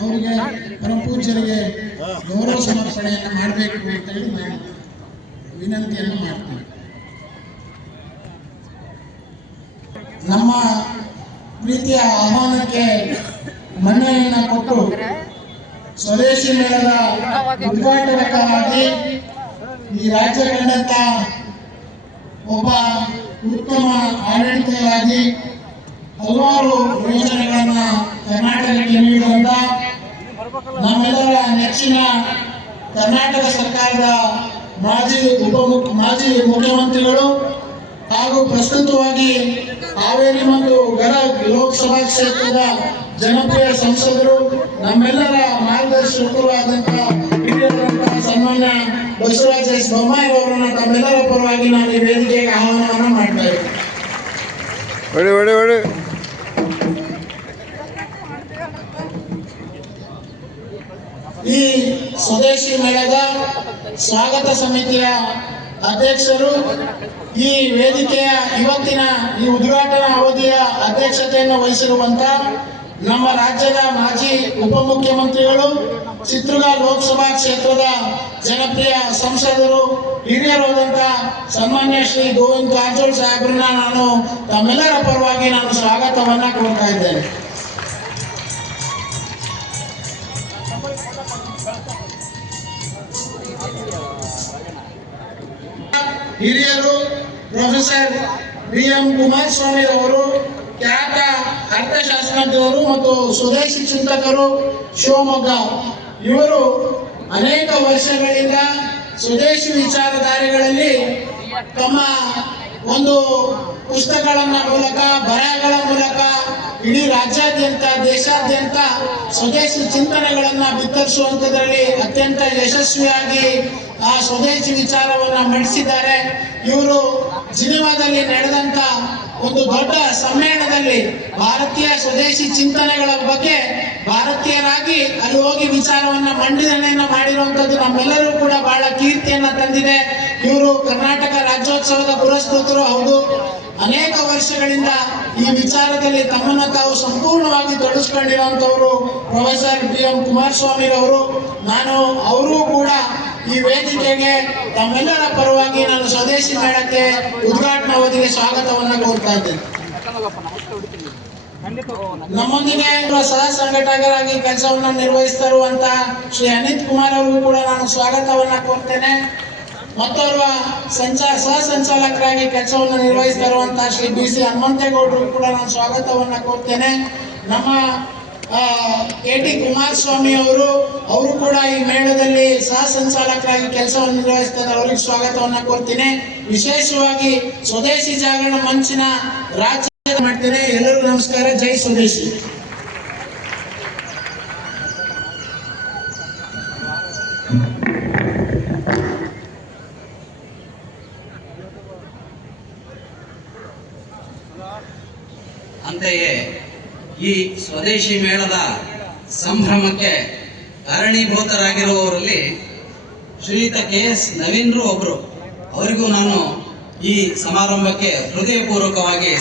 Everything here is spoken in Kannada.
ಅವರಿಗೆ ಪರಮ ಪೂಜ್ಯರಿಗೆ ಗೌರವ ಸಮರ್ಪಣೆಯನ್ನು ಮಾಡಬೇಕು ಅಂತ ಹೇಳಿ ನಾನು ವಿನಂತಿಯನ್ನು ಮಾಡ್ತೀನಿ. ನಮ್ಮ ಪ್ರೀತಿಯ ಆಹ್ವಾನಕ್ಕೆ ಮನ್ನಣೆಯನ್ನು ಕೊಟ್ಟು ಸ್ವದೇಶಿ ಮೇಳದ ಉದ್ಘಾಟಕರಾಗಿ ಈ ರಾಜ್ಯ ಕಂಡಂತ ಒಬ್ಬ ಉತ್ತಮ ಆಡಳಿತಗಾರರಾಗಿ ಹಲವಾರು ಯೋಜನೆಗಳನ್ನು ಕರ್ನಾಟಕಕ್ಕೆ ನೀಡುವಂತ ನಮ್ಮೆಲ್ಲರ ನೆಚ್ಚಿನ ಕರ್ನಾಟಕ ಸರ್ಕಾರದ ಮಾಜಿ ಮುಖ್ಯಮಂತ್ರಿಗಳು ಹಾಗೂ ಪ್ರಸ್ತುತವಾಗಿ ಹಾವೇರಿ ಮತ್ತು ಗದಗ ಲೋಕಸಭಾ ಕ್ಷೇತ್ರದ ಜನಪ್ರಿಯ ಸಂಸದರು, ನಮ್ಮೆಲ್ಲರ ಮಾರ್ಗದರ್ಶಕರು ಆದಂತಹ ಹಿರಿಯರಾದಂತಹ ಸನ್ಮಾನ್ಯ ಬಸವರಾಜ ಎಸ್ ಬೊಮ್ಮಾಯಿ ಅವರನ್ನು ತಮ್ಮೆಲ್ಲರ ಪರವಾಗಿ ನಾನು ಈ ವೇದಿಕೆಗೆ ಆಹ್ವಾನವನ್ನು ಮಾಡ್ತಾ ಇದ್ದೇನೆ. ಈ ಸ್ವದೇಶಿ ಮೇಳದ ಸ್ವಾಗತ ಸಮಿತಿಯ ಅಧ್ಯಕ್ಷರು, ಈ ವೇದಿಕೆಯ ಇವತ್ತಿನ ಈ ಉದ್ಘಾಟನಾ ಅವಧಿಯ ಅಧ್ಯಕ್ಷತೆಯನ್ನು ವಹಿಸಿರುವಂತ ನಮ್ಮ ರಾಜ್ಯದ ಮಾಜಿ ಉಪಮುಖ್ಯಮಂತ್ರಿಗಳು, ಚಿತ್ರದುರ್ಗ ಲೋಕಸಭಾ ಕ್ಷೇತ್ರದ ಜನಪ್ರಿಯ ಸಂಸದರು, ಹಿರಿಯರಾದಂಥ ಸನ್ಮಾನ್ಯ ಶ್ರೀ ಗೋವಿಂದ ಕಾರಜೋಳ ಸಾಹೇಬ್ರನ್ನ ನಾನು ತಮ್ಮೆಲ್ಲರ ಪರವಾಗಿ ನಾನು ಸ್ವಾಗತವನ್ನ ಕೋರ್ತಾ ಇದ್ದೇನೆ. ಹಿರಿಯರು ಪ್ರೊಫೆಸರ್ ಬಿ.ಎಂ. ಕುಮಾರಸ್ವಾಮಿ ಅವರು, ಖ್ಯಾತ ಅರ್ಥಶಾಸ್ತ್ರಜ್ಞರು ಮತ್ತು ಸ್ವದೇಶಿ ಚಿಂತಕರು ಶಿವಮೊಗ್ಗ, ಇವರು ಅನೇಕ ವರ್ಷಗಳಿಂದ ಸ್ವದೇಶಿ ವಿಚಾರಧಾರೆಗಳಲ್ಲಿ ತಮ್ಮ ಒಂದು ಪುಸ್ತಕಗಳ ಮೂಲಕ, ಬರಹಗಳ ಮೂಲಕ ಇಡೀ ರಾಜ್ಯಾದ್ಯಂತ ದೇಶಾದ್ಯಂತ ಸ್ವದೇಶಿ ಚಿಂತನೆಗಳನ್ನು ಬಿತ್ತರಿಸುವಂಥದ್ರಲ್ಲಿ ಅತ್ಯಂತ ಯಶಸ್ವಿಯಾಗಿ ಆ ಸ್ವದೇಶಿ ವಿಚಾರವನ್ನು ಮಂಡಿಸಿದ್ದಾರೆ. ಇವರು ಜಿನಿವಾದಲ್ಲಿ ನಡೆದಂತ ಒಂದು ದೊಡ್ಡ ಸಮ್ಮೇಳನದಲ್ಲಿ ಭಾರತೀಯ ಸ್ವದೇಶಿ ಚಿಂತನೆಗಳ ಬಗ್ಗೆ ಭಾರತೀಯರಾಗಿ ಅಲ್ಲಿ ಹೋಗಿ ವಿಚಾರವನ್ನ ಮಂಡನೆಯನ್ನ ಮಾಡಿರುವಂತದ್ದು ನಮ್ಮೆಲ್ಲರೂ ಕೂಡ ಬಹಳ ಕೀರ್ತಿಯನ್ನ ತಂದಿದೆ. ಇವರು ಕರ್ನಾಟಕ ರಾಜ್ಯೋತ್ಸವದ ಪುರಸ್ಕೃತರು ಹೌದು. ಅನೇಕ ವರ್ಷಗಳಿಂದ ಈ ವಿಚಾರದಲ್ಲಿ ತಮ್ಮನ್ನು ತಾವು ಸಂಪೂರ್ಣವಾಗಿ ತೊಡಗಿಸಿಕೊಂಡಿರುವಂತವರು ಪ್ರೊಫೆಸರ್ ಬಿ.ಎಂ. ಕುಮಾರಸ್ವಾಮಿ ಅವರು. ನಾನು ಅವರೂ ಕೂಡ ಈ ವೇದಿಕೆಗೆ ತಮ್ಮೆಲ್ಲರ ಪರವಾಗಿ ನಾನು ಸ್ವದೇಶಿ ಮೇಳಕ್ಕೆ ಉದ್ಘಾಟನಾ ಅವಧಿಗೆ ಸ್ವಾಗತವನ್ನು ಕೋರ್ತಾ ಇದ್ದೇನೆ. ನಮ್ಮೊಂದಿಗೆ ಸಹ ಸಂಘಟಕರಾಗಿ ಕೆಲಸವನ್ನು ನಿರ್ವಹಿಸ್ತಾ ಇರುವಂತಹ ಶ್ರೀ ಅನಿತ್ ಕುಮಾರ್ ಅವರಿಗೂ ಕೂಡ ನಾನು ಸ್ವಾಗತವನ್ನ ಕೋರ್ತೇನೆ. ಮತ್ತೋರ್ವ ಸಹ ಸಂಚಾಲಕರಾಗಿ ಕೆಲಸವನ್ನು ನಿರ್ವಹಿಸ್ತಾ ಇರುವಂತಹ ಶ್ರೀ ಬಿ.ಸಿ. ಹನುಮಂತೇಗೌಡರು ಕೂಡ ನಾನು ಸ್ವಾಗತವನ್ನ ಕೋರ್ತೇನೆ. ನಮ್ಮ ಕೆ.ಟಿ. ಕುಮಾರಸ್ವಾಮಿ ಅವರು ಕೂಡ ಈ ಮೇಳದಲ್ಲಿ ಸಹ ಸಂಚಾಲಕರಾಗಿ ಕೆಲಸವನ್ನು ನಿರ್ವಹಿಸ್ತಾರೆ, ಅವರಿಗೆ ಸ್ವಾಗತವನ್ನ ಕೋರ್ತೀನಿ. ವಿಶೇಷವಾಗಿ ಸ್ವದೇಶಿ ಜಾಗರಣ ಮಂಚಿನ ರಾಜ್ಯ ಮಾಡ್ತೇನೆ. ಎಲ್ಲರಿಗೂ ನಮಸ್ಕಾರ. ಜೈ ಸ್ವದೇಶಿ. ಅಂತೆಯೇ ಈ ಸ್ವದೇಶಿ ಮೇಳದ ಸಂಭ್ರಮಕ್ಕೆ ಕಾರಣೀಭೂತರಾಗಿರುವವರಲ್ಲಿ ಶ್ರೀಯುತ ಕೆ.ಎಸ್. ನವೀನ್ರು ಒಬ್ಬರು. ಅವರಿಗೂ ನಾನು ಈ ಸಮಾರಂಭಕ್ಕೆ ಹೃದಯಪೂರ್ವಕವಾಗಿ